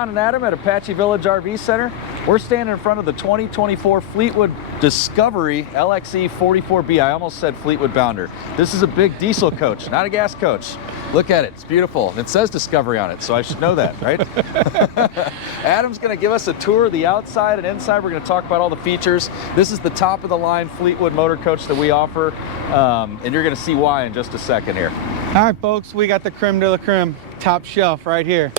John and Adam at Apache Village RV Center. We're standing in front of the 2024 Fleetwood Discovery LXE 44B. I almost said Fleetwood Bounder. This is a big diesel coach, not a gas coach. Look at it, it's beautiful. It says Discovery on it, so I should know that, right? Adam's gonna give us a tour of the outside and inside. We're gonna talk about all the features. This is the top of the line Fleetwood motor coach that we offer, and you're gonna see why in just a second here. All right, folks, we got the creme de la creme, top shelf right here.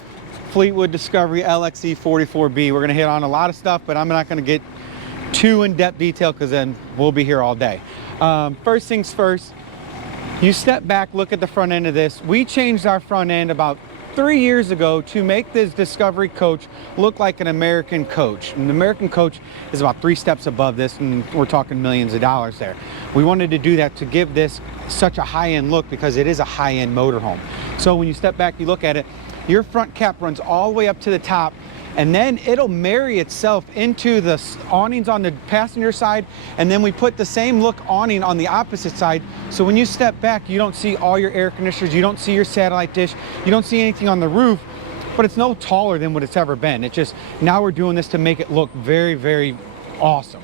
Fleetwood Discovery LXE 44B. We're gonna hit on a lot of stuff, but I'm not gonna get too in-depth detail because then we'll be here all day. First things first, you step back, look at the front end of this. We changed our front end about 3 years ago to make this Discovery coach look like an American coach. An American coach is about 3 steps above this, and we're talking millions of dollars there. We wanted to do that to give this such a high-end look because it is a high-end motorhome. So when you step back, you look at it, your front cap runs all the way up to the top, and then it'll marry itself into the awnings on the passenger side, and then we put the same look awning on the opposite side. So when you step back, you don't see all your air conditioners, you don't see your satellite dish, you don't see anything on the roof, but it's no taller than what it's ever been. It's just, now we're doing this to make it look very, very awesome.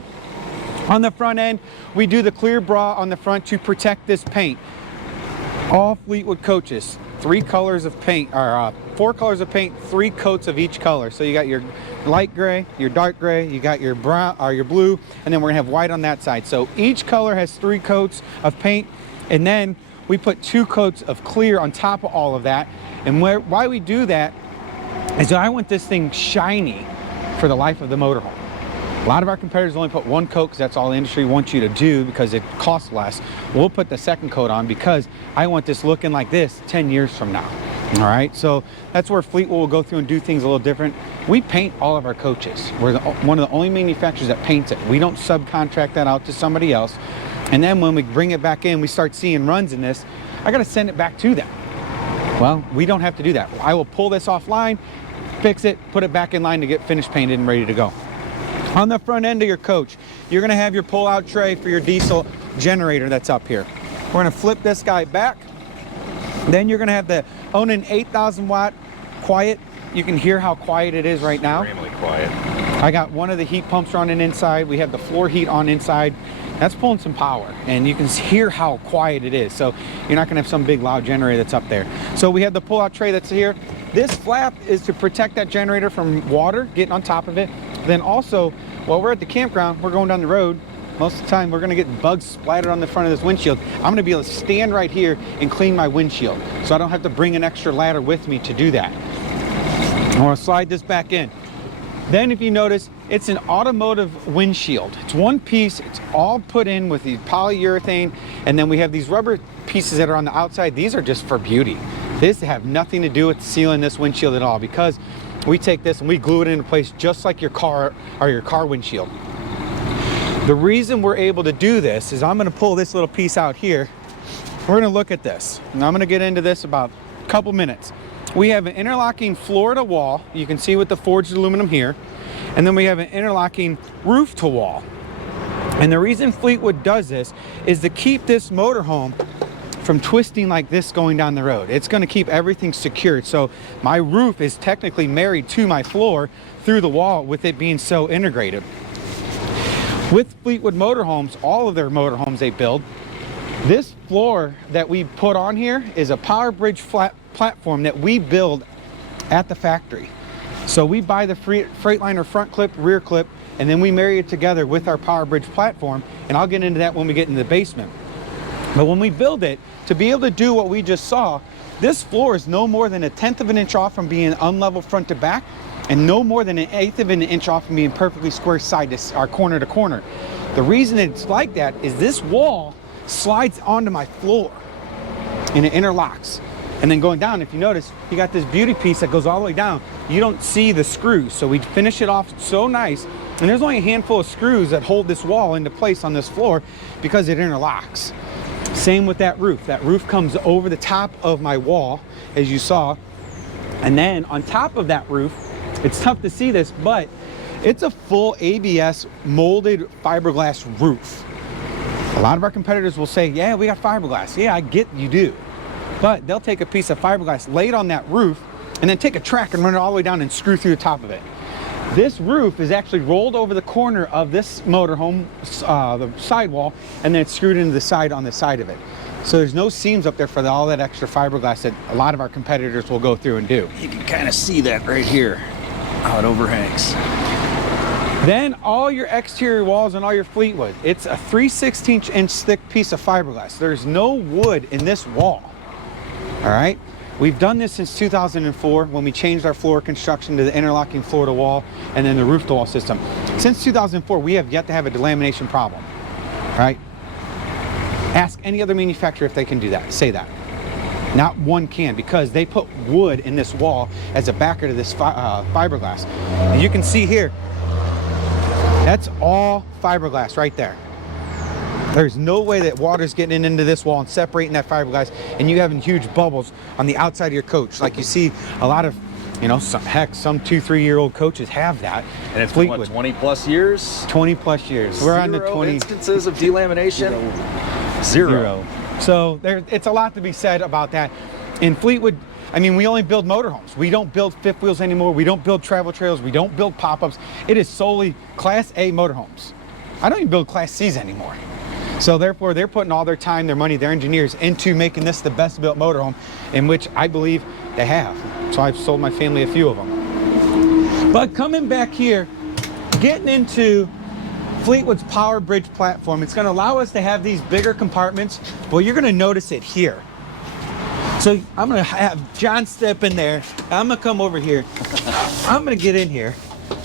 On the front end, we do the clear bra on the front to protect this paint. All Fleetwood coaches, 3 colors of paint, or 4 colors of paint, 3 coats of each color. So you got your light gray, your dark gray, you got your brown or your blue, and then we're gonna have white on that side. So each color has 3 coats of paint, and then we put 2 coats of clear on top of all of that. And why we do that is I want this thing shiny for the life of the motorhome. A lot of our competitors only put 1 coat because that's all the industry wants you to do because it costs less. We'll put the 2nd coat on because I want this looking like this 10 years from now. All right, so that's where Fleetwood will go through and do things a little different. We paint all of our coaches. We're one of the only manufacturers that paints it. We don't subcontract that out to somebody else. And then when we bring it back in, we start seeing runs in this, I gotta send it back to them. Well, we don't have to do that. I will pull this offline, fix it, put it back in line to get finished painted and ready to go. On the front end of your coach, you're gonna have your pull-out tray for your diesel generator that's up here. We're gonna flip this guy back. Then you're gonna have the Onan 8,000 watt quiet. You can hear how quiet it is right now. Extremely quiet. I got one of the heat pumps running inside. We have the floor heat on inside. That's pulling some power, and you can hear how quiet it is. So you're not gonna have some big loud generator that's up there. So we have the pull-out tray that's here. This flap is to protect that generator from water getting on top of it. Then also, while we're at the campground, we're going down the road, most of the time we're gonna get bugs splattered on the front of this windshield. I'm gonna be able to stand right here and clean my windshield, so I don't have to bring an extra ladder with me to do that. I'm gonna slide this back in. Then if you notice, it's an automotive windshield. It's one piece, it's all put in with the polyurethane, and then we have these rubber pieces that are on the outside. These are just for beauty. This have nothing to do with sealing this windshield at all, because we take this and we glue it into place just like your car or your car windshield. The reason we're able to do this is I'm gonna pull this little piece out here. We're gonna look at this, and I'm gonna get into this about a couple minutes. We have an interlocking floor to wall. You can see with the forged aluminum here. And then we have an interlocking roof to wall. And the reason Fleetwood does this is to keep this motorhome from twisting like this going down the road. It's gonna keep everything secured. So my roof is technically married to my floor through the wall with it being so integrated. With Fleetwood motorhomes, all of their motorhomes they build, this floor that we put on here is a Power Bridge flat platform that we build at the factory. So we buy the Freightliner front clip, rear clip, and then we marry it together with our Power Bridge platform, and I'll get into that when we get into the basement. But when we build it, to be able to do what we just saw, this floor is no more than 1/10 of an inch off from being unlevel front to back, and no more than 1/8 of an inch off from being perfectly square side to or corner to corner. The reason it's like that is this wall slides onto my floor and it interlocks. And then going down, if you notice, you got this beauty piece that goes all the way down. You don't see the screws, so we finish it off so nice. And there's only a handful of screws that hold this wall into place on this floor because it interlocks. Same with that roof. That roof comes over the top of my wall, as you saw. And then on top of that roof, it's tough to see this, but it's a full ABS molded fiberglass roof. A lot of our competitors will say, yeah, we got fiberglass. Yeah, I get you do. But they'll take a piece of fiberglass, lay it on that roof, and then take a track and run it all the way down and screw through the top of it. This roof is actually rolled over the corner of this motorhome, the sidewall, and then it's screwed into the side on the side of it. So there's no seams up there for all that extra fiberglass that a lot of our competitors will go through and do. You can kind of see that right here, how it overhangs. Then all your exterior walls and all your Fleetwood, it's a 3/16 inch thick piece of fiberglass. There's no wood in this wall, all right? We've done this since 2004 when we changed our floor construction to the interlocking floor to wall and then the roof to wall system. Since 2004, we have yet to have a delamination problem, right? Ask any other manufacturer if they can do that, say that. Not one can, because they put wood in this wall as a backer to this fiberglass. And you can see here, that's all fiberglass right there. There's no way that water's getting into this wall and separating that fiberglass and you having huge bubbles on the outside of your coach. Like you see a lot of, you know, some 2-3-year-old coaches have that. And it's been, what, 20 plus years? 20 plus years. We're on the 20 instances of delamination. Zero. So it's a lot to be said about that. In Fleetwood, I mean, we only build motorhomes. We don't build fifth wheels anymore. We don't build travel trails. We don't build pop-ups. It is solely Class A motorhomes. I don't even build Class C's anymore. So therefore, they're putting all their time, their money, their engineers into making this the best built motorhome, in which I believe they have. So I've sold my family a few of them. But coming back here, getting into Fleetwood's Power Bridge platform, it's going to allow us to have these bigger compartments. Well, you're going to notice it here. So I'm going to have John step in there. I'm going to come over here. I'm going to get in here.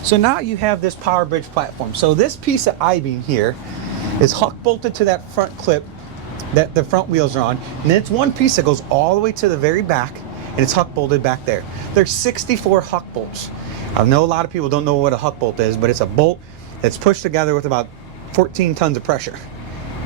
So now you have this Power Bridge platform. So this piece of I-beam here is huck bolted to that front clip that the front wheels are on, and then it's one piece that goes all the way to the very back, and it's huck bolted back there. There's 64 huck bolts. I know a lot of people don't know what a huck bolt is, but it's a bolt that's pushed together with about 14 tons of pressure.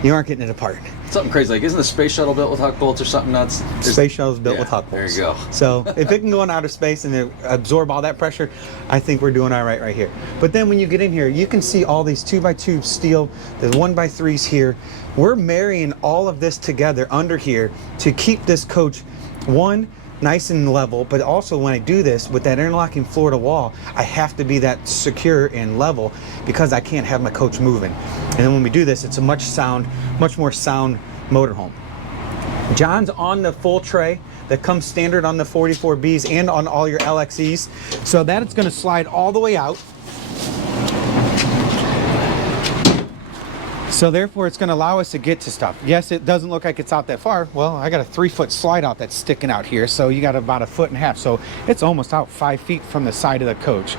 You aren't getting it apart. Something crazy, like isn't the space shuttle built with huck bolts or something nuts? Space shuttle's built with huck bolts. There you go. So if it can go in outer space and absorb all that pressure, I think we're doing all right here. But then when you get in here, you can see all these 2x2 steel, the 1x3s here. We're marrying all of this together under here to keep this coach, one, nice and level, but also when I do this with that interlocking floor to wall, I have to be that secure and level because I can't have my coach moving. And then when we do this, it's a much more sound motorhome. John's on the full tray that comes standard on the 44Bs and on all your LXEs. So that it's going to slide all the way out. So therefore it's going to allow us to get to stuff. Yes, it doesn't look like it's out that far. Well, I got a 3-foot slide out that's sticking out here. So you got about 1.5 feet. So it's almost out 5 feet from the side of the coach.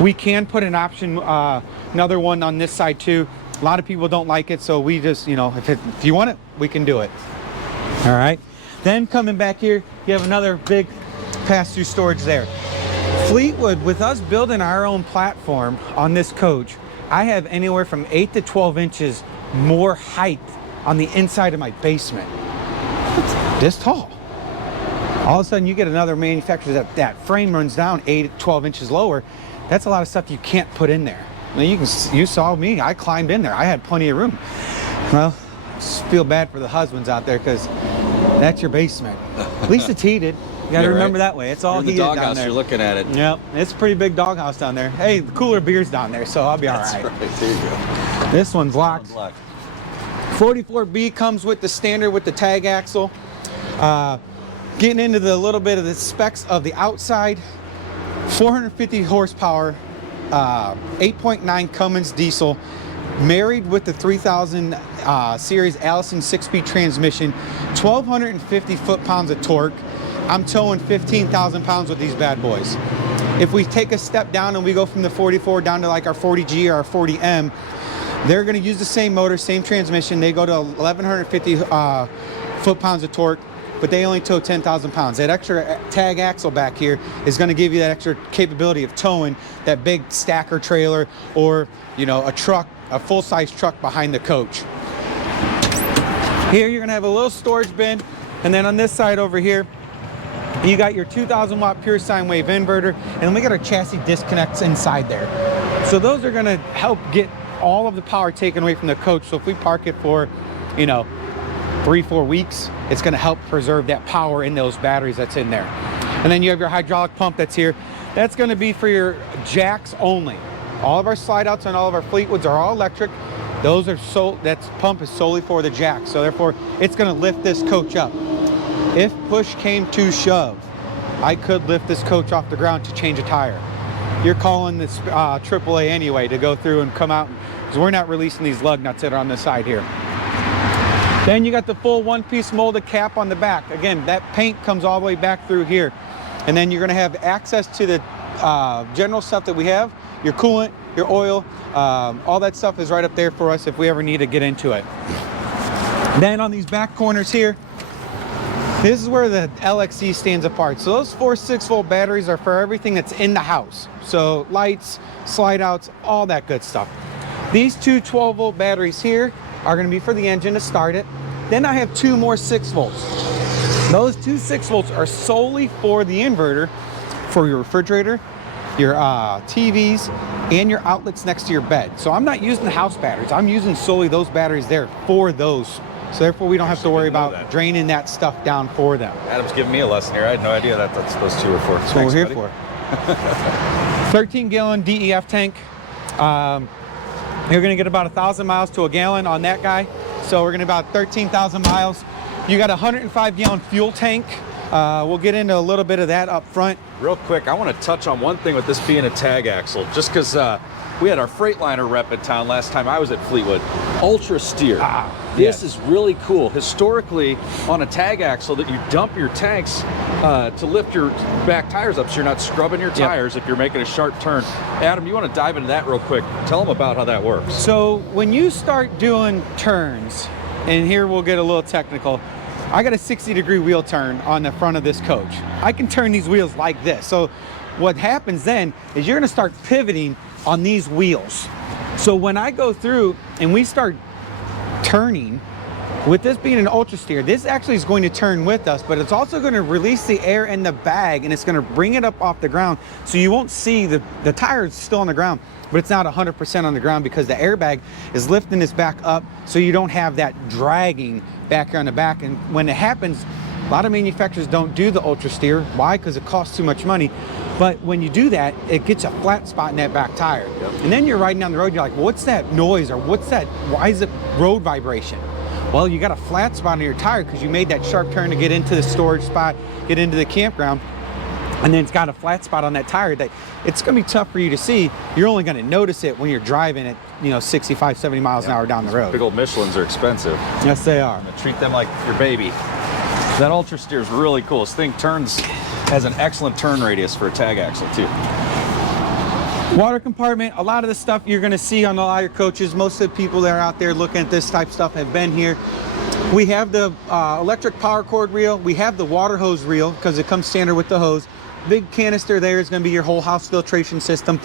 We can put an option, another one on this side too. A lot of people don't like it. So we just, you know, if you want it, we can do it. All right. Then coming back here, you have another big pass-through storage there. Fleetwood, with us building our own platform on this coach, I have anywhere from 8 to 12 inches more height on the inside of my basement. This tall. All of a sudden you get another manufacturer that frame runs down 8 to 12 inches lower. That's a lot of stuff you can't put in there. Now you saw me, I climbed in there. I had plenty of room. Well, just feel bad for the husbands out there because that's your basement. At least it's heated. You gotta remember that way. It's all heated down there. Doghouse, you're looking at it. Yep, it's a pretty big doghouse down there. Hey, the cooler beer's down there, so I'll be all right. That's right, there you go. This one's locked. 44B comes with the standard with the tag axle. Getting into the little bit of the specs of the outside, 450 horsepower, 8.9 Cummins diesel, married with the 3000 series Allison 6-speed transmission, 1,250 foot-pounds of torque. I'm towing 15,000 pounds with these bad boys. If we take a step down and we go from the 44 down to like our 40G or our 40M, they're going to use the same motor, same transmission. They go to 1,150 foot-pounds of torque, but they only tow 10,000 pounds. That extra tag axle back here is going to give you that extra capability of towing that big stacker trailer or, you know, a truck, a full-size truck behind the coach. Here you're going to have a little storage bin, and then on this side over here, you got your 2,000 watt pure sine wave inverter, and then we got our chassis disconnects inside there. So those are going to help get all of the power taken away from the coach. So if we park it for, you know, 3-4 weeks, it's going to help preserve that power in those batteries that's in there. And then you have your hydraulic pump that's here. That's going to be for your jacks only. All of our slide outs and all of our Fleetwoods are all electric. Those are that pump is solely for the jack. So therefore, it's going to lift this coach up. If push came to shove, I could lift this coach off the ground to change a tire. You're calling this AAA anyway to go through and come out, because we're not releasing these lug nuts that are on the side here. Then you got the full one-piece molded cap on the back. Again, that paint comes all the way back through here. And then you're going to have access to the general stuff that we have, your coolant, your oil, all that stuff is right up there for us if we ever need to get into it. Then on these back corners here, this is where the LXE stands apart. So those 4 6-volt batteries are for everything that's in the house. So lights, slide outs, all that good stuff. These 2 12-volt batteries here are going to be for the engine to start it. Then I have 2 more 6 volts. Those 2 6 volts are solely for the inverter, for your refrigerator, your TVs, and your outlets next to your bed. So I'm not using the house batteries. I'm using solely those batteries there for those. So therefore, we don't have to worry about draining that stuff down for them. Adam's giving me a lesson here. I had no idea that those 2 were for. That's what we're here for. 13-gallon DEF tank. You're going to get about 1,000 miles to a gallon on that guy. So we're going to about 13,000 miles. You got a 105-gallon fuel tank. We'll get into a little bit of that up front. Real quick, I want to touch on one thing with this being a tag axle, just because we had our Freightliner rep in town last time I was at Fleetwood. Ultra steer. This is really cool. Historically, on a tag axle, that you dump your tanks to lift your back tires up so you're not scrubbing your tires if you're making a sharp turn. Adam, you want to dive into that real quick? Tell them about how that works. So when you start doing turns, and here we'll get a little technical, I got a 60-degree wheel turn on the front of this coach. I can turn these wheels like this. So what happens then is you're going to start pivoting on these wheels. So when I go through and we start turning, with this being an ultra steer, this actually is going to turn with us, but it's also going to release the air in the bag, and it's going to bring it up off the ground. So you won't see the tire is still on the ground, but it's not 100% on the ground because the airbag is lifting this back up, so you don't have that dragging back here on the back. And when it happens, a lot of manufacturers don't do the ultra steer. Why? Because it costs too much money. But when you do that, it gets a flat spot in that back tire. And then you're riding down the road, you're like, well, what's that noise, or what's that, why is it road vibration? Well, you got a flat spot on your tire because you made that sharp turn to get into the storage spot, get into the campground, and then it's got a flat spot on that tire that it's going to be tough for you to see. You're only going to notice it when you're driving at 65, 70 miles an hour down the road. Big old Michelins are expensive. Yes, they are. Treat them like your baby. That ultra steer is really cool. This thing has an excellent turn radius for a tag axle too. Water compartment, a lot of the stuff you're going to see on a lot of your coaches. Most of the people that are out there looking at this type of stuff have been here. We have the electric power cord reel. We have the water hose reel because it comes standard with the hose. Big canister there is going to be your whole house filtration system.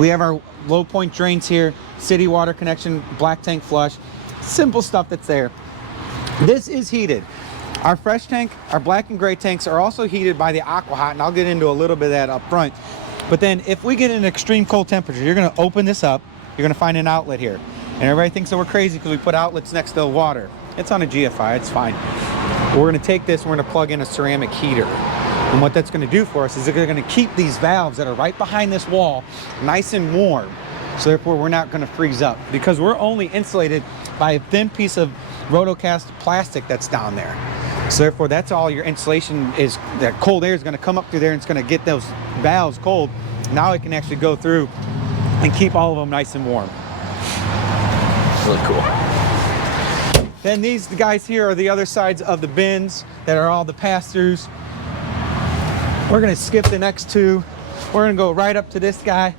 We have our low point drains here, city water connection, black tank flush. Simple stuff that's there. This is heated. Our fresh tank, our black and gray tanks are also heated by the aqua hot, and I'll get into a little bit of that up front. But then if we get an extreme cold temperature, you're going to open this up, you're going to find an outlet here. And everybody thinks that we're crazy because we put outlets next to the water. It's on a GFI, it's fine. We're going to take this, we're going to plug in a ceramic heater. And what that's going to do for us is they're going to keep these valves that are right behind this wall nice and warm. So therefore we're not going to freeze up because we're only insulated by a thin piece of rotocast plastic that's down there. So therefore that's all your insulation is. That cold air is going to come up through there and it's going to get those valves cold. Now it can actually go through and keep all of them nice and warm. Really cool. Then these guys here are the other sides of the bins that are all the pass-throughs. We're going to skip the next two. We're going to go right up to this guy.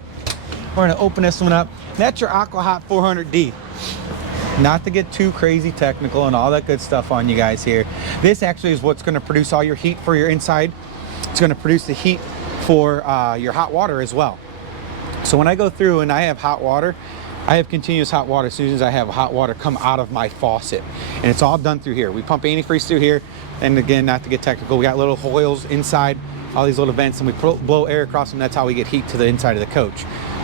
We're going to open this one up. That's your AquaHot 400D. Not to get too crazy technical and all that good stuff on you guys here. This actually is what's going to produce all your heat for your inside. It's going to produce the heat for your hot water as well. So when I go through and I have hot water, I have continuous hot water as soon as I have hot water come out of my faucet. And it's all done through here. We pump antifreeze through here. And again, not to get technical, we got little hoils inside all these little vents and we blow air across them. That's how we get heat to the inside of the coach.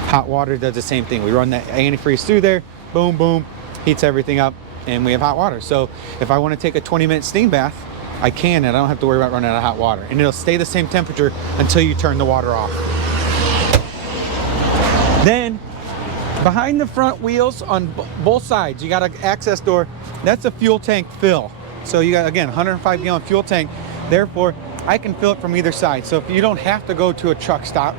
Hot water does the same thing. We run that antifreeze through there, boom, boom, heats everything up, and we have hot water. So if I want to take a 20-minute steam bath, I can, and I don't have to worry about running out of hot water. And it'll stay the same temperature until you turn the water off. Then, behind the front wheels on both sides, you got an access door. That's a fuel tank fill. So you got, again, 105 gallon fuel tank. Therefore, I can fill it from either side. So if you don't have to go to a truck stop,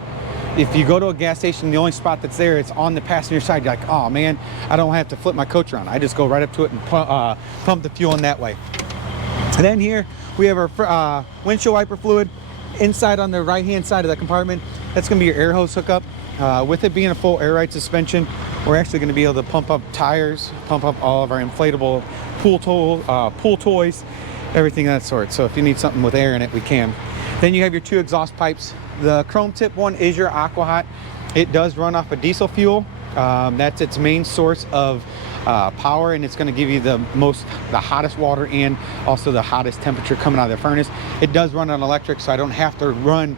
if you go to a gas station, the only spot that's there, it's on the passenger side. You're like, oh man, I don't have to flip my coach around. I just go right up to it and pump the fuel in that way. And then here we have our windshield wiper fluid inside on the right hand side of the compartment. That's going to be your air hose hookup. With it being a full air ride suspension, we're actually going to be able to pump up tires, pump up all of our inflatable pool toys, everything of that sort. So if you need something with air in it, we can. Then you have your 2 exhaust pipes. The chrome tip one is your aqua hot. It does run off of diesel fuel. That's its main source of power, and it's going to give you the hottest water and also the hottest temperature coming out of the furnace. It does run on electric, so I don't have to run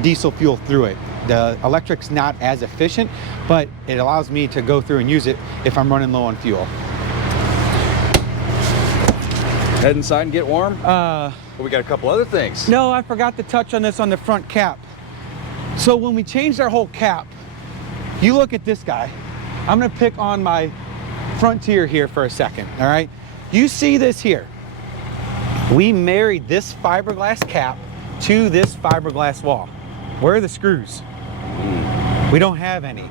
diesel fuel through it. The electric's not as efficient, but it allows me to go through and use it if I'm running low on fuel. Head inside and get warm. We got a couple other things. No, I forgot to touch on this on the front cap. So when we changed our whole cap, you look at this guy. I'm gonna pick on my Frontier here for a second, all right? You see this here. We married this fiberglass cap to this fiberglass wall. Where are the screws? We don't have any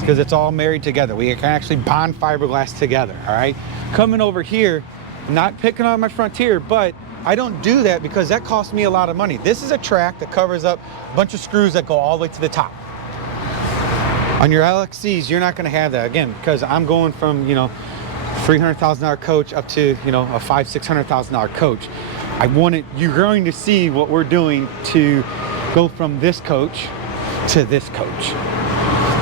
because it's all married together. We can actually bond fiberglass together, all right? Coming over here, not picking on my Frontier, but I don't do that because that costs me a lot of money. This is a track that covers up a bunch of screws that go all the way to the top. On your LXEs, you're not going to have that, again, because I'm going from, you know, $300,000 coach up to, you know, a $500,000-$600,000 coach. I want it, you're going to see what we're doing to go from this coach to this coach.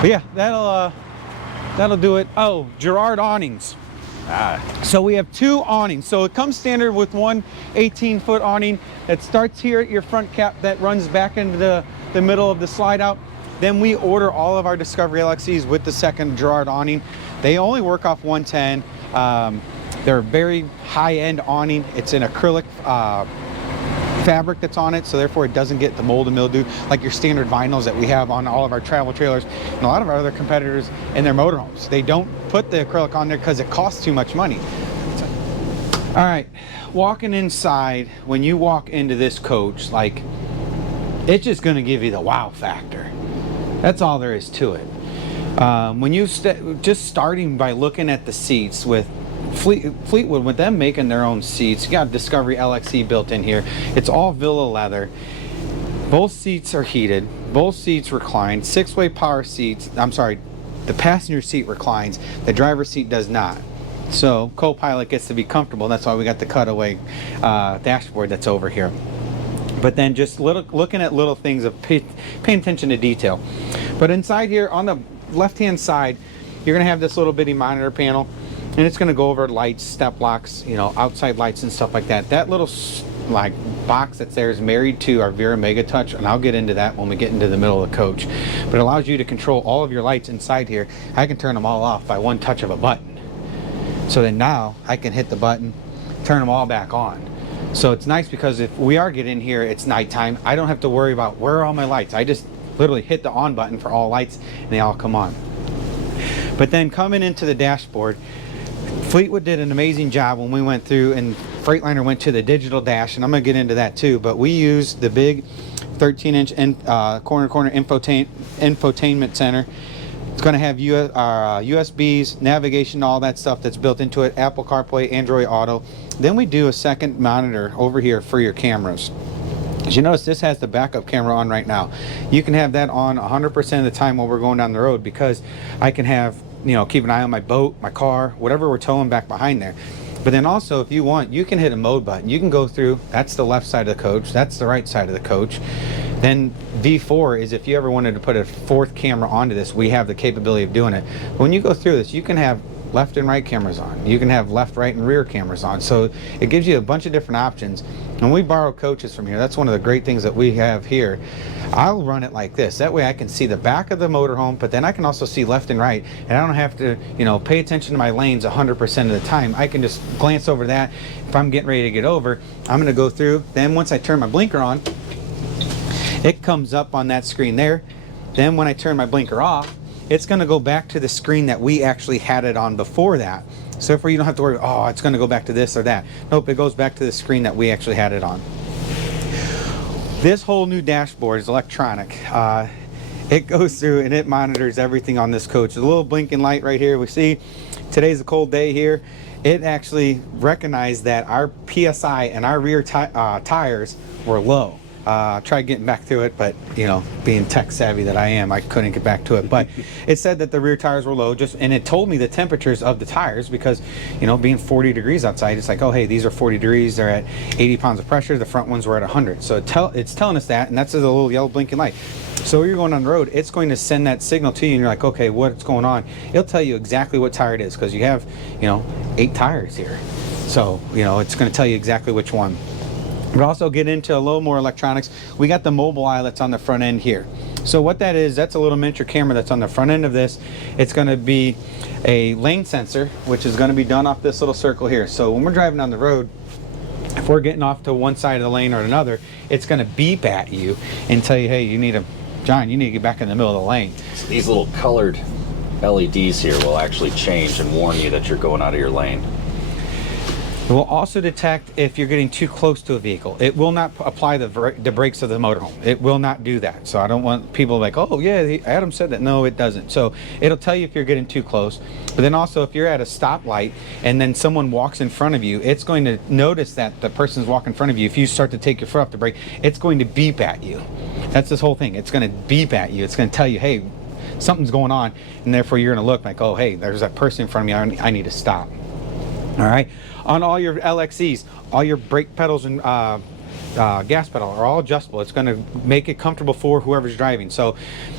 But yeah, that'll do it. Oh, Girard awnings. So we have 2 awnings. So it comes standard with one 18-foot awning that starts here at your front cap that runs back into the middle of the slide out. Then we order all of our Discovery LXEs with the second Girard awning. They only work off 110. They're a very high-end awning. It's an acrylic fabric that's on it, so therefore it doesn't get the mold and mildew like your standard vinyls that we have on all of our travel trailers and a lot of our other competitors in their motorhomes. They don't put the acrylic on there because it costs too much money. All right, walking inside, when you walk into this coach, like, it's just going to give you the wow factor. That's all there is to it. When you just starting by looking at the seats with Fleetwood, with them making their own seats, you got Discovery LXE built in here. It's all Villa leather. Both seats are heated. Both seats recline. 6-way power seats. I'm sorry, the passenger seat reclines. The driver's seat does not. So co-pilot gets to be comfortable. That's why we got the cutaway dashboard that's over here. But then just looking at little things of paying attention to detail. But inside here on the left-hand side, you're going to have this little bitty monitor panel, and it's going to go over lights, step locks, you know, outside lights and stuff like that. That little like box that's there is married to our Vera Mega Touch, and I'll get into that when we get into the middle of the coach. But it allows you to control all of your lights inside here. I can turn them all off by one touch of a button. So then now I can hit the button, turn them all back on. So it's nice because if we are getting here, it's nighttime. I don't have to worry about where are all my lights. I just literally hit the on button for all lights and they all come on. But then coming into the dashboard, Fleetwood did an amazing job when we went through, and Freightliner went to the digital dash, and I'm going to get into that too, but we used the big 13-inch corner infotainment center. It's going to have USBs, navigation, all that stuff that's built into it, Apple CarPlay, Android Auto. Then we do a second monitor over here for your cameras. As you notice, this has the backup camera on right now. You can have that on 100% of the time while we're going down the road, because I can have, you know, keep an eye on my boat, my car, whatever we're towing back behind there. But then also, if you want, you can hit a mode button. You can go through, that's the left side of the coach, that's the right side of the coach. Then V4 is if you ever wanted to put a 4th camera onto this, we have the capability of doing it. When you go through this, you can have left and right cameras on. You can have left, right, and rear cameras on. So it gives you a bunch of different options. And we borrow coaches from here. That's one of the great things that we have here. I'll run it like this. That way I can see the back of the motorhome, but then I can also see left and right, and I don't have to, you know, pay attention to my lanes 100% of the time. I can just glance over that. If I'm getting ready to get over, I'm going to go through. Then once I turn my blinker on, it comes up on that screen there. Then when I turn my blinker off, it's going to go back to the screen that we actually had it on before that. So therefore you don't have to worry, oh, it's going to go back to this or that. Nope, it goes back to the screen that we actually had it on. This whole new dashboard is electronic. It goes through and it monitors everything on this coach. There's a little blinking light right here. We see today's a cold day here. It actually recognized that our PSI and our rear tires were low. Tried getting back to it, but you know, being tech savvy that I am, I couldn't get back to it. But it said that the rear tires were low, and it told me the temperatures of the tires because, you know, being 40 degrees outside, it's like, oh hey, these are 40 degrees, they're at 80 pounds of pressure, the front ones were at 100. So it's telling us that, and that's a little yellow blinking light. So when you're going on the road, it's going to send that signal to you, and you're like, okay, what's going on? It'll tell you exactly what tire it is, because you have, you know, 8 tires here. So, you know, it's going to tell you exactly which one. But also get into a little more electronics. We got the mobile eye that's on the front end here. So what that is, that's a little miniature camera that's on the front end of this. It's going to be a lane sensor, which is going to be done off this little circle here. So when we're driving down the road, if we're getting off to one side of the lane or another, it's going to beep at you and tell you, hey, you need John, you need to get back in the middle of the lane. So these little colored LEDs here will actually change and warn you that you're going out of your lane. It will also detect if you're getting too close to a vehicle. It will not apply the brakes of the motorhome. It will not do that. So I don't want people like, oh yeah, Adam said that. No, it doesn't. So it'll tell you if you're getting too close. But then also if you're at a stoplight and then someone walks in front of you, it's going to notice that the person's walking in front of you. If you start to take your foot off the brake, it's going to beep at you. That's this whole thing. It's going to beep at you. It's going to tell you, hey, something's going on. And therefore you're going to look like, oh, hey, there's that person in front of me. I need to stop. All right. On all your LXEs, all your brake pedals and gas pedal are all adjustable. It's going to make it comfortable for whoever's driving. So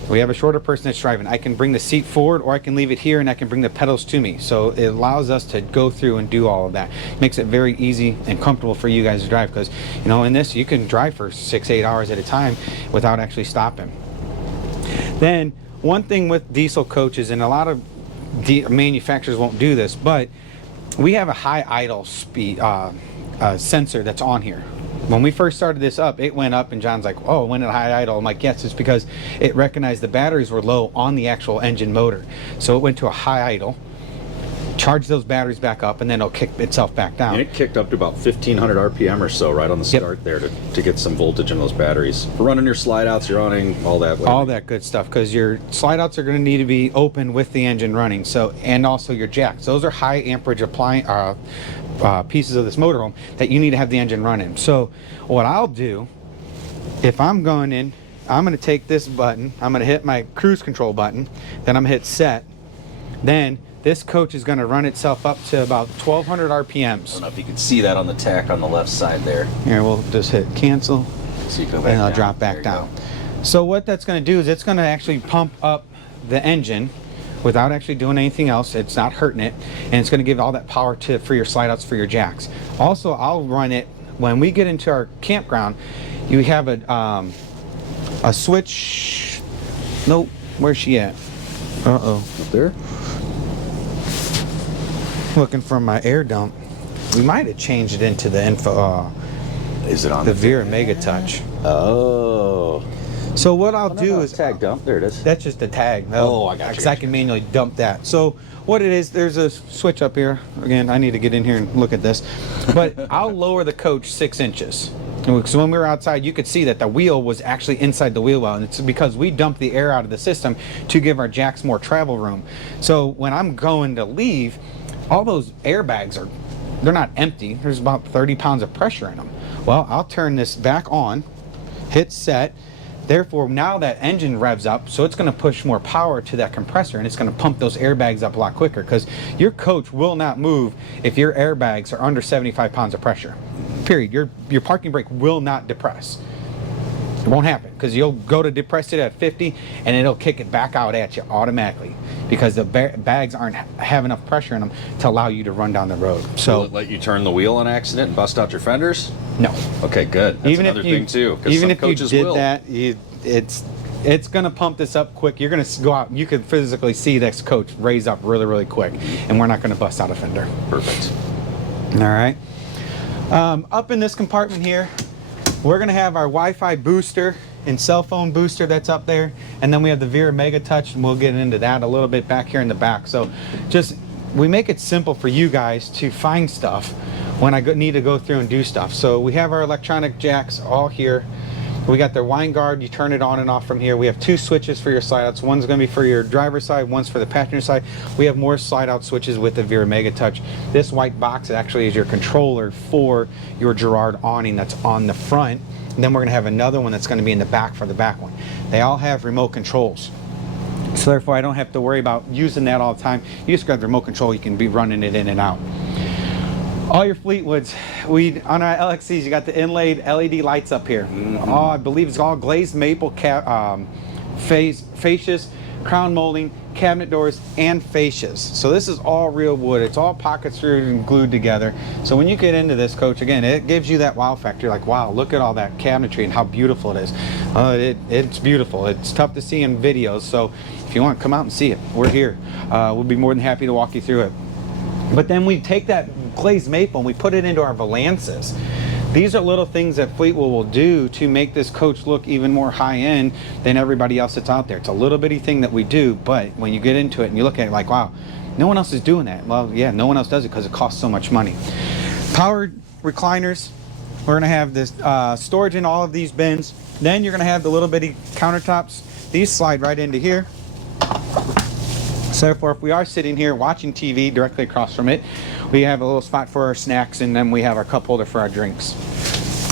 we have a shorter person that's driving. I can bring the seat forward, or I can leave it here and I can bring the pedals to me. So it allows us to go through and do all of that. Makes it very easy and comfortable for you guys to drive, because, you know, in this you can drive for 6-8 hours at a time without actually stopping. Then one thing with diesel coaches, and a lot of manufacturers won't do this, but we have a high idle speed sensor that's on here. When we first started this up, it went up and John's like, oh, it went at high idle. I'm like, yes, it's because it recognized the batteries were low on the actual engine motor. So it went to a high idle, charged those batteries back up, and then it'll kick itself back down. And it kicked up to about 1500 RPM or so right on the start there to get some voltage in those batteries. For running your slide outs, your awning, all that. All that good stuff, because your slide outs are going to need to be open with the engine running. So, and also your jacks. Those are high amperage pieces of this motorhome that you need to have the engine running. So what I'll do, if I'm going in, I'm going to take this button, I'm going to hit my cruise control button, then I'm going to hit set, then this coach is going to run itself up to about 1200 RPMs. I don't know if you can see that on the tack on the left side there. Here, we'll just hit cancel, so you go back and I'll down. drop back down. So what that's going to do is it's going to actually pump up the engine without actually doing anything else. It's not hurting it, and it's going to give all that power for your slide outs, for your jacks. Also, I'll run it when we get into our campground. You have a switch. Nope, where's she at? Uh-oh. Up there? Looking for my air dump. We might have changed it into the info. Is it on the Vera Mega Touch? Oh. So what I'll do is tag dump. There it is. That's just a tag. Oh, I got you. Because I can manually dump that. So what it is, there's a switch up here. Again, I need to get in here and look at this. But I'll lower the coach 6 inches. So when we were outside, you could see that the wheel was actually inside the wheel well, and it's because we dumped the air out of the system to give our jacks more travel room. So when I'm going to leave, all those airbags they're not empty. There's about 30 pounds of pressure in them. Well, I'll turn this back on, hit set. Therefore, now that engine revs up, so it's going to push more power to that compressor, and it's going to pump those airbags up a lot quicker, because your coach will not move if your airbags are under 75 pounds of pressure. Period. Your parking brake will not depress. It won't happen because you'll go to depress it at 50 and it'll kick it back out at you automatically because the bags aren't have enough pressure in them to allow you to run down the road. So will it let you turn the wheel on accident and bust out your fenders? No. Okay, good. That's another thing too. Even if you did that, it's going to pump this up quick. You're going to go out. You can physically see this coach raise up really, really quick, and we're not going to bust out a fender. Perfect. All right. Up in this compartment here, we're going to have our Wi-Fi booster and cell phone booster that's up there, and then we have the Vera Mega Touch, and we'll get into that a little bit back here in the back. So we make it simple for you guys to find stuff when I need to go through and do stuff. So we have our electronic jacks all here. We got their wine guard, you turn it on and off from here. We have 2 switches for your slide outs. One's going to be for your driver's side, one's for the passenger side. We have more slide out switches with the Vera Mega Touch. This white box actually is your controller for your Girard awning that's on the front. And then we're going to have another one that's going to be in the back for the back one. They all have remote controls. So therefore I don't have to worry about using that all the time. You just grab the remote control, you can be running it in and out. All your Fleetwoods, on our LXEs, you got the inlaid LED lights up here. Mm-hmm. I believe it's all glazed maple fascias, crown molding, cabinet doors, and fascias. So this is all real wood. It's all pocket screwed and glued together. So when you get into this coach, again, it gives you that wow factor. You're like, wow, look at all that cabinetry and how beautiful it is. It's beautiful. It's tough to see in videos. So if you want to come out and see it, we're here. We'll be more than happy to walk you through it. But then we take that glazed maple and we put it into our valances. These are little things that Fleetwood will do to make this coach look even more high-end than everybody else that's out there. It's a little bitty thing that we do, but when you get into it and you look at it like, wow, no one else is doing that. Well, yeah, no one else does it because it costs so much money. Powered recliners. We're going to have this storage in all of these bins. Then you're going to have the little bitty countertops. These slide right into here. So therefore, if we are sitting here watching TV directly across from it, we have a little spot for our snacks, and then we have our cup holder for our drinks.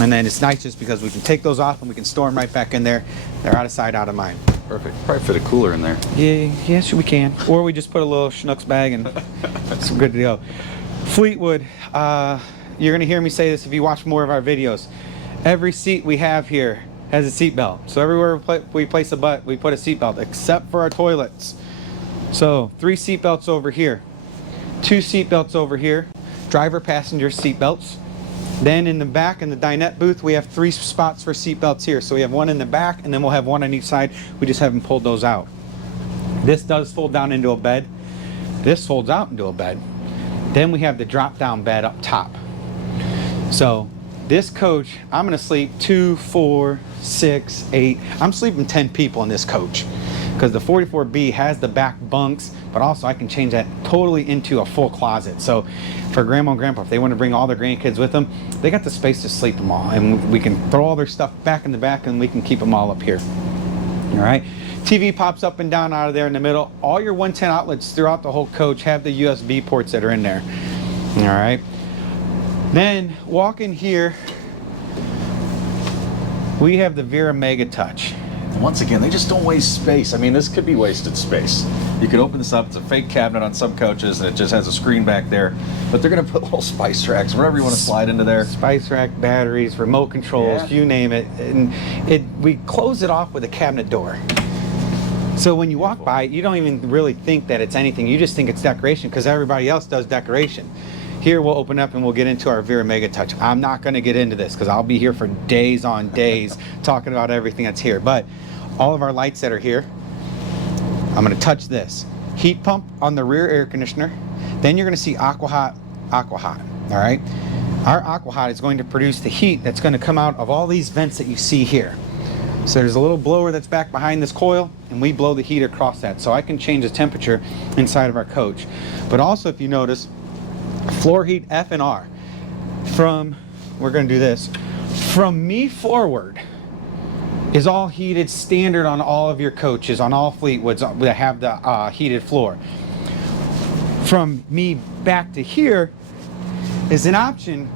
And then it's nice just because we can take those off and we can store them right back in there. They're out of sight, out of mind. Perfect. Probably fit a cooler in there. Yeah, yes, we can. Or we just put a little Schnucks bag and it's good to go. Fleetwood, you're going to hear me say this if you watch more of our videos. Every seat we have here has a seat belt. So everywhere we place a butt, we put a seat belt, except for our toilets. So 3 seat belts over here, 2 seat belts over here, driver passenger seat belts. Then in the back in the dinette booth, we have 3 spots for seat belts here. So we have one in the back and then we'll have one on each side. We just haven't pulled those out. This does fold down into a bed. This folds out into a bed. Then we have the drop down bed up top. So this coach, I'm gonna sleep 2, 4, 6, 8. I'm sleeping 10 people in this coach. Because the 44B has the back bunks, but also I can change that totally into a full closet. So for grandma and grandpa, if they want to bring all their grandkids with them, they got the space to sleep them all. And we can throw all their stuff back in the back and we can keep them all up here. All right. TV pops up and down out of there in the middle. All your 110 outlets throughout the whole coach have the USB ports that are in there. All right. Then walk in here, we have the Vera Mega Touch. Once again, they just don't waste space. I mean, this could be wasted space. You could open this up, it's a fake cabinet on some coaches, and it just has a screen back there. But they're gonna put little spice racks, whatever you want to slide into there. Spice rack, batteries, remote controls, you name it. And we close it off with a cabinet door. So when you walk by it, you don't even really think that it's anything. You just think it's decoration because everybody else does decoration. Here we'll open up and we'll get into our Vera Mega Touch. I'm not going to get into this because I'll be here for days on days talking about everything that's here. But all of our lights that are here, I'm going to touch this. Heat pump on the rear air conditioner. Then you're going to see Aqua Hot, Aqua Hot. All right. Our Aqua Hot is going to produce the heat that's going to come out of all these vents that you see here. So there's a little blower that's back behind this coil, and we blow the heat across that. So I can change the temperature inside of our coach. But also, if you notice, floor heat F and R. We're going to do this. From me forward is all heated standard on all of your coaches, on all Fleetwoods that have the heated floor. From me back to here is an option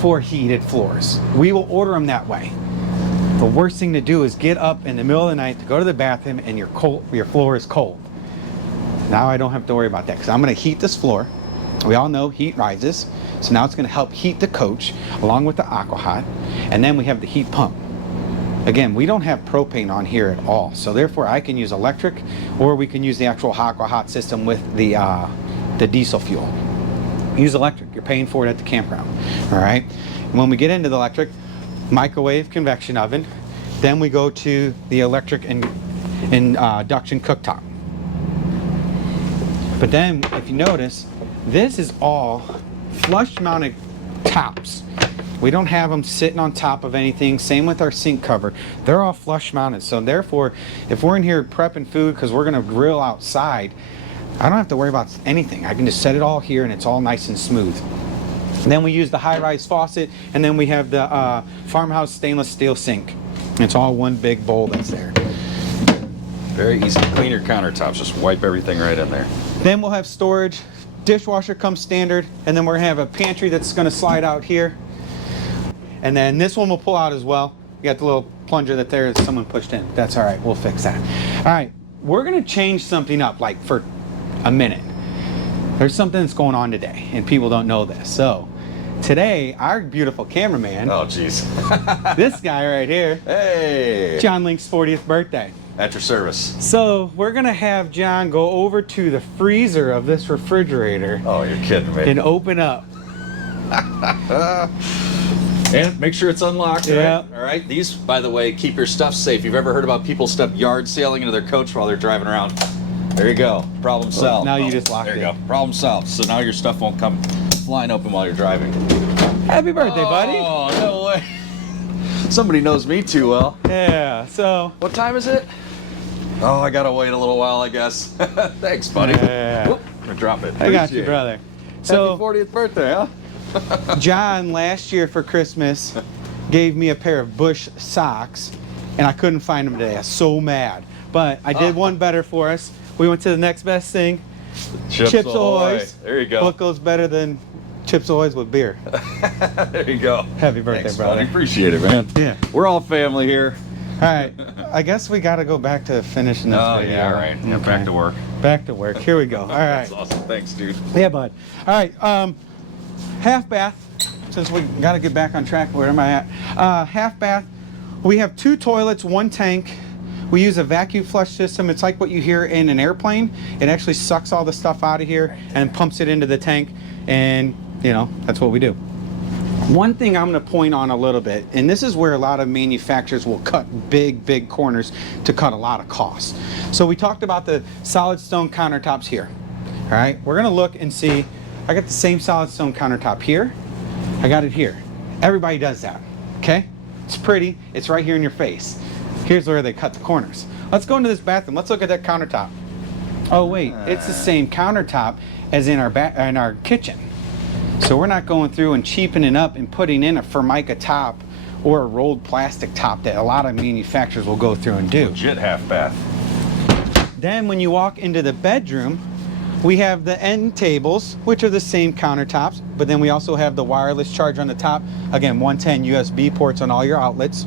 for heated floors. We will order them that way. The worst thing to do is get up in the middle of the night to go to the bathroom and your floor is cold. Now I don't have to worry about that because I'm going to heat this floor. We all know heat rises, so now it's going to help heat the coach along with the Aqua Hot, and then we have the heat pump. Again, we don't have propane on here at all, so therefore I can use electric, or we can use the actual hot system with the diesel fuel. Use electric, you're paying for it at the campground. All right, and when we get into the electric, microwave convection oven, then we go to the electric and induction cooktop. But then if you notice, this is all flush mounted tops. We don't have them sitting on top of anything. Same with our sink cover. They're all flush mounted. So therefore, if we're in here prepping food because we're gonna grill outside, I don't have to worry about anything. I can just set it all here and it's all nice and smooth. And then we use the high-rise faucet, and then we have the farmhouse stainless steel sink. It's all one big bowl that's there. Very easy to clean your countertops. Just wipe everything right in there. Then we'll have storage. Dishwasher comes standard, and then we're gonna have a pantry that's gonna slide out here. And then this one will pull out as well. You got the little plunger that someone pushed in. That's all right, we'll fix that. All right, we're gonna change something up like for a minute. There's something that's going on today and people don't know this. So today, our beautiful cameraman, Oh geez. this guy right here, Hey. John Link's 40th birthday. At your service. So we're gonna have John go over to the freezer of this refrigerator Oh, you're kidding me. and open up. And make sure it's unlocked, Yeah. right? All right. These, by the way, keep your stuff safe. You've ever heard about people yard sailing into their coach while they're driving around? There you go. Problem solved. Now you just locked There it. you go. Problem solved. So now your stuff won't come flying open while you're driving. Happy birthday, buddy. Oh, no way. Somebody knows me too well. Yeah, so. What time is it? Oh, I gotta wait a little while, I guess. Thanks, buddy. Yeah. Whoop, I'm gonna drop it. I got you, Appreciate it. brother. So, So, 40th birthday, huh? John last year for Christmas gave me a pair of Bush socks, and I couldn't find them today. I was so mad. But I did one better for us. We went to the next best thing. Chips Ahoy. There you go. What goes better than Chips Ahoy's with beer? There you go. Happy birthday, Thanks, brother. buddy. Appreciate it, man. Yeah. We're all family here. All right. I guess we got to go back to finishing this Oh, video. yeah, all right. Okay. Back to work. Back to work. Here we go. All right. That's awesome. Thanks, dude. Yeah, bud. All right. Half bath. Since we got to get back on track, where am I at? Half bath. We have 2 toilets, 1 tank. We use a vacuum flush system. It's like what you hear in an airplane. It actually sucks all the stuff out of here and pumps it into the tank. And, you know, that's what we do. One thing I'm going to point on a little bit, and this is where a lot of manufacturers will cut big corners to cut a lot of costs. So we talked about the solid stone countertops here. All right, we're going to look and see. I got the same solid stone countertop here. I got it here. Everybody does that, okay? It's pretty. It's right here in your face. Here's where they cut the corners. Let's go into this bathroom. Let's look at that countertop. Oh wait, it's the same countertop as in our kitchen. So we're not going through and cheapening up and putting in a Formica top or a rolled plastic top that a lot of manufacturers will go through and do. Legit half bath. Then when you walk into the bedroom, we have the end tables, which are the same countertops, but then we also have the wireless charger on the top. Again, 110 USB ports on all your outlets.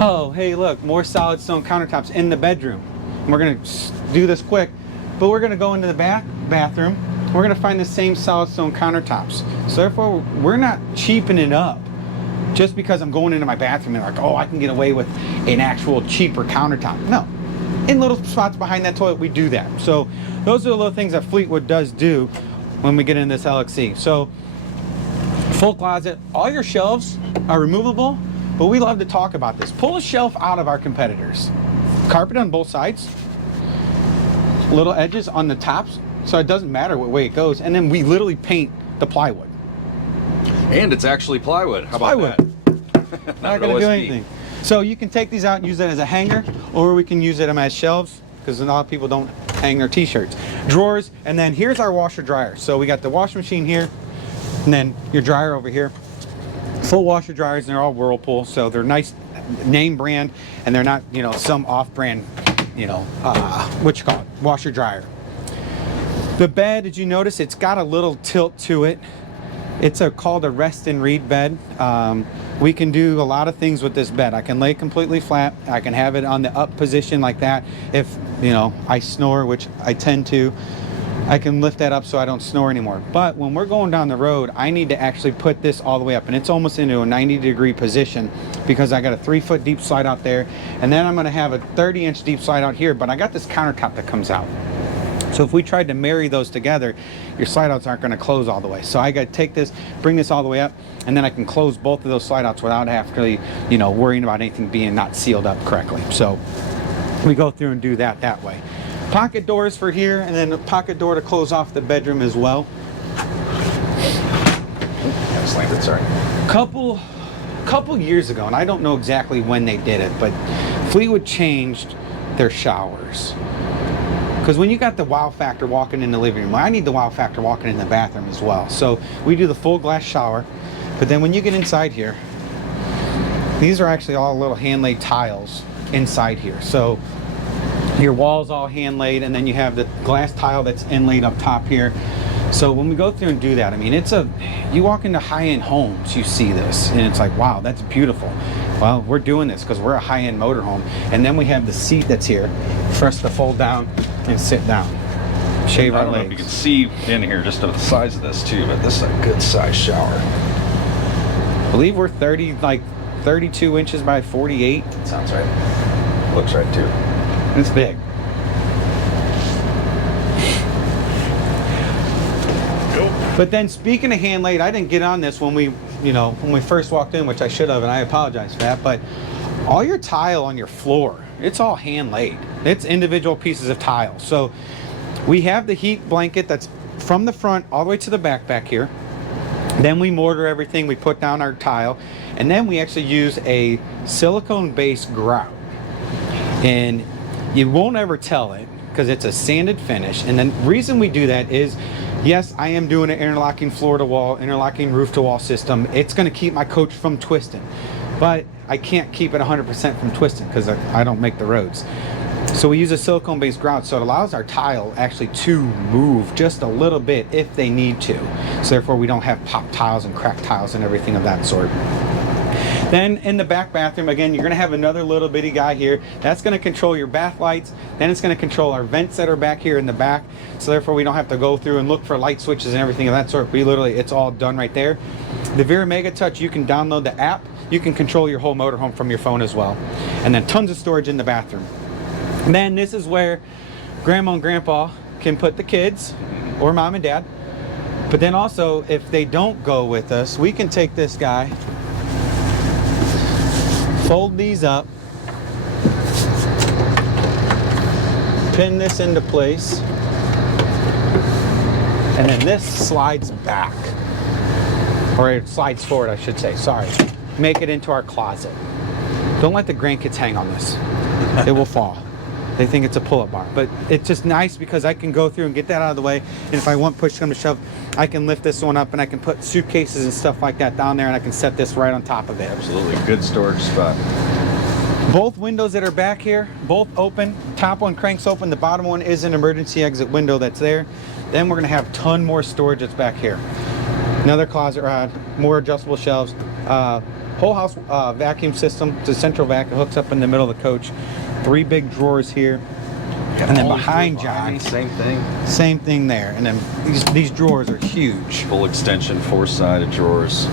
Oh, hey, look, more solid stone countertops in the bedroom. And we're gonna do this quick, but we're gonna go into the bathroom. We're gonna find the same solid stone countertops. So therefore, we're not cheapening up just because I'm going into my bathroom and like, oh, I can get away with an actual cheaper countertop. No. In little spots behind that toilet, we do that. So those are the little things that Fleetwood does do when we get in this LXE. So full closet, all your shelves are removable, but we love to talk about this. Pull a shelf out of our competitors. Carpet on both sides, little edges on the tops, so it doesn't matter what way it goes. And then we literally paint the plywood. And it's actually plywood. How about Plywood. that? Not gonna do anything. So you can take these out and use it as a hanger, or we can use them as shelves, because a lot of people don't hang their t-shirts. Drawers, and then here's our washer dryer. So we got the washing machine here, and then your dryer over here. Full washer dryers, and they're all Whirlpool, so they're nice name brand, and they're not, you know, some off-brand, you know, what you call it, washer dryer. The bed, did you notice it's got a little tilt to it? It's called a rest and read bed. We can do a lot of things with this bed. I can lay completely flat. I can have it on the up position like that if, you know, I snore, which I tend to. I can lift that up so I don't snore anymore. But when we're going down the road, I need to actually put this all the way up, and it's almost into a 90-degree position because I got a 3-foot deep slide out there, and then I'm going to have a 30-inch deep slide out here, but I got this countertop that comes out. So if we tried to marry those together, your slide outs aren't going to close all the way. So I got to take this, bring this all the way up, and then I can close both of those slide outs without actually, you know, worrying about anything being not sealed up correctly. So we go through and do that way. Pocket doors for here, and then a pocket door to close off the bedroom as well. Yeah, slammed it, sorry. Couple years ago, and I don't know exactly when they did it, but Fleetwood changed their showers. Because when you got the wow factor walking in the living room, I need the wow factor walking in the bathroom as well. So we do the full glass shower, but then when you get inside here, these are actually all little hand-laid tiles inside here. So your wall's all hand-laid, and then you have the glass tile that's inlaid up top here. So when we go through and do that, I mean, you walk into high-end homes, you see this, and it's like, wow, that's beautiful. Well, we're doing this because we're a high-end motorhome. And then we have the seat that's here for us to fold down and sit down. Shave our legs. I don't know if you can see in here just the size of this too, but this is a good size shower. I believe we're 32 inches by 48. That sounds right. Looks right too. It's big. But then speaking of hand laid, I didn't get on this when we first walked in, which I should have, and I apologize for that, but all your tile on your floor, it's all hand laid. It's individual pieces of tile. So we have the heat blanket that's from the front all the way to the back here. Then we mortar everything, we put down our tile, and then we actually use a silicone based grout. And you won't ever tell it because it's a sanded finish. And the reason we do that is, yes, I am doing an interlocking floor to wall, interlocking roof to wall system. It's going to keep my coach from twisting, but I can't keep it 100% from twisting because I don't make the roads. So we use a silicone based grout, so it allows our tile actually to move just a little bit if they need to. So therefore we don't have pop tiles and cracked tiles and everything of that sort. Then in the back bathroom, again, you're going to have another little bitty guy here. That's going to control your bath lights. Then it's going to control our vents that are back here in the back. So therefore we don't have to go through and look for light switches and everything of that sort. It's all done right there. The Vera Mega Touch, you can download the app. You can control your whole motorhome from your phone as well. And then tons of storage in the bathroom. And then this is where Grandma and Grandpa can put the kids, or Mom and Dad. But then also, if they don't go with us, we can take this guy, fold these up, pin this into place, and then this slides back, or it slides forward, I should say, sorry. Make it into our closet. Don't let the grandkids hang on this. It will fall. They think it's a pull-up bar, but it's just nice because I can go through and get that out of the way, and if I want push come to shove, I can lift this one up and I can put suitcases and stuff like that down there, and I can set this right on top of it. Absolutely, good storage spot. Both windows that are back here, both open. Top one cranks open, the bottom one is an emergency exit window that's there. Then we're gonna have a ton more storage that's back here. Another closet rod, more adjustable shelves. Whole house vacuum system, it's a central vac, it hooks up in the middle of the coach. 3 big drawers here, and then behind John, same thing there. And then these drawers are huge. Full extension, 4-sided drawers.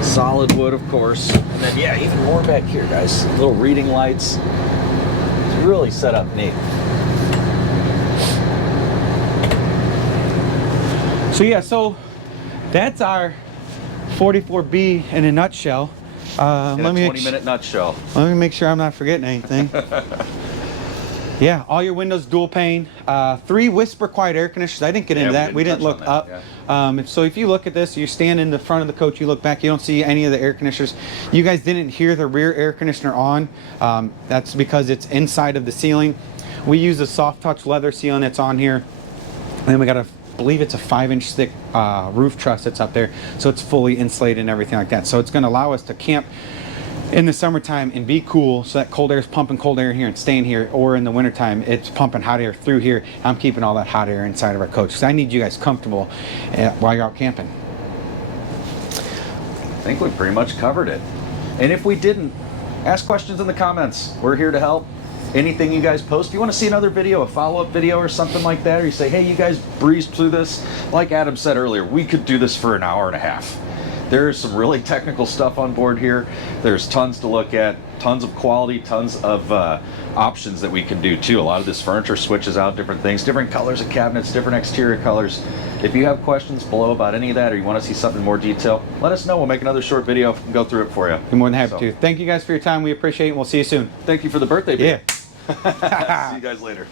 Solid wood, of course. And then yeah, even more back here, guys. Little reading lights. It's really set up neat. So yeah, so that's our 44B in a nutshell. In a 20-minute nutshell. Let me make sure I'm not forgetting anything. Yeah, all your windows dual pane. 3 whisper quiet air conditioners. I didn't get into that. We didn't look up. Yeah. So if you look at this, you stand in the front of the coach, you look back, you don't see any of the air conditioners. You guys didn't hear the rear air conditioner on. That's because it's inside of the ceiling. We use a soft touch leather ceiling that's on here. And then we got I believe it's a 5-inch thick roof truss that's up there, so it's fully insulated and everything like that. So it's going to allow us to camp in the summertime and be cool, so that cold air is pumping cold air here and staying here, or in the wintertime it's pumping hot air through here. I'm keeping all that hot air inside of our coach because I need you guys comfortable while you're out camping. I think we pretty much covered it. And if we didn't, ask questions in the comments. We're here to help. anything you guys post. If you want to see another video, a follow-up video or something like that, or you say, hey, you guys breezed through this, like Adam said earlier, we could do this for an hour and a half. There's some really technical stuff on board here. There's tons to look at, tons of quality, tons of options that we can do too. A lot of this furniture switches out different things, different colors of cabinets, different exterior colors. If you have questions below about any of that, or you want to see something more detailed, let us know. We'll make another short video and go through it for you. I'm more than happy to. Thank you guys for your time. We appreciate it, and we'll see you soon. Thank you for the birthday beer. Yeah. See you guys later.